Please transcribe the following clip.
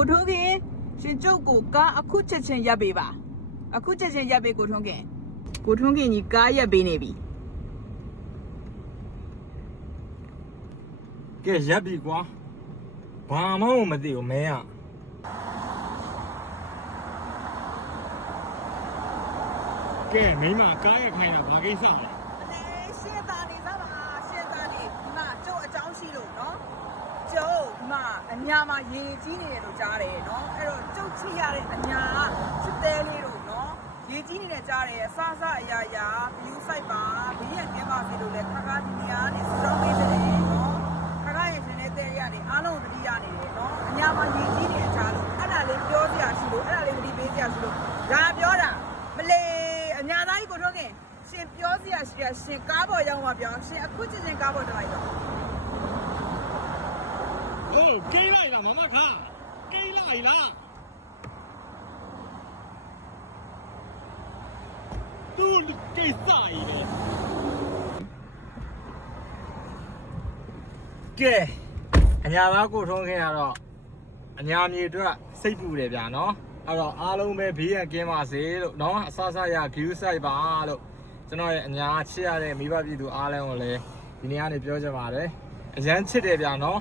ကိုထုံးခင်ရှင်ကျုပ်ကိုကားအခုချက်ချင်းရပ်ပေးပါအခုချက်ချင်းရပ်ပေးကိုထုံးခင်ကြီးကားရပ်ပေးနေပြီ ကဲရပ်ပြီကွာဘာမှမသိဘူးမင်းอ่ะကဲမင်းမကားရခိုင်းတာဘာကိစ္စလဲ ရှင်းသားနေသားပါရှင်းသားနေဒီမှာကျုပ်အကြောင်းရှိလို့နော်ကျုပ်ဒီမှာအညာမှာရေကြီးနေတယ်လို့ကြားတယ်နော်အဲ့တော့ကျုပ်ချစ်ရတဲ့အညာကစစ်သေးလေးတို့နော်ရေကြီးနေတယ်ကြားတယ်အစားအရာရာဘီယူဆိုင်ပါဘီးရဲ့ကင်းပါစီလို့လဲခါခါဒီနေရာနေစတောင်းပေးတယ်နော်ခါခါရဲ့ရှင်နေတဲ့ရနေအားလုံးတတိယနေတယ်နော်အညာမှာရေကြီးနေကြလို့အဲ့ဒါလေးပြောစရာရှိလို့အဲ့ဒါလေးတတိပေးစရာရှိလို့ဒါပြောတာမလေးအညာသားကြီးကိုထုတ်ခင်ရှင်ပြောစရာရှိရရှင်ကားပေါ်ရောက်မှာပြောရှင်အခုချက်ချင်းကားပေါ်တက်လိုက်တော့ โอ้ကိန်းလိုက်လားမမခါကိန်းလိုက်လားသူကိစ္စကြီးလေကဲအညာသားကိုထုံးခင်ကတော့အညာမြေအတွက်စိတ်ပူတယ်ဗျာနော်အဲ့တော့အားလုံးပဲဘေးရန်ကင်းပါစေလို့နော်အဆဆရ view site ပါလို့ကျွန်တော်ရဲ့အညာချစ်ရတဲ့မိဘပြည်သူအားလုံးကိုလည်းဒီနေ့ကနေပြောချင်ပါတယ်အရန်ချစ်တယ်ဗျာနော်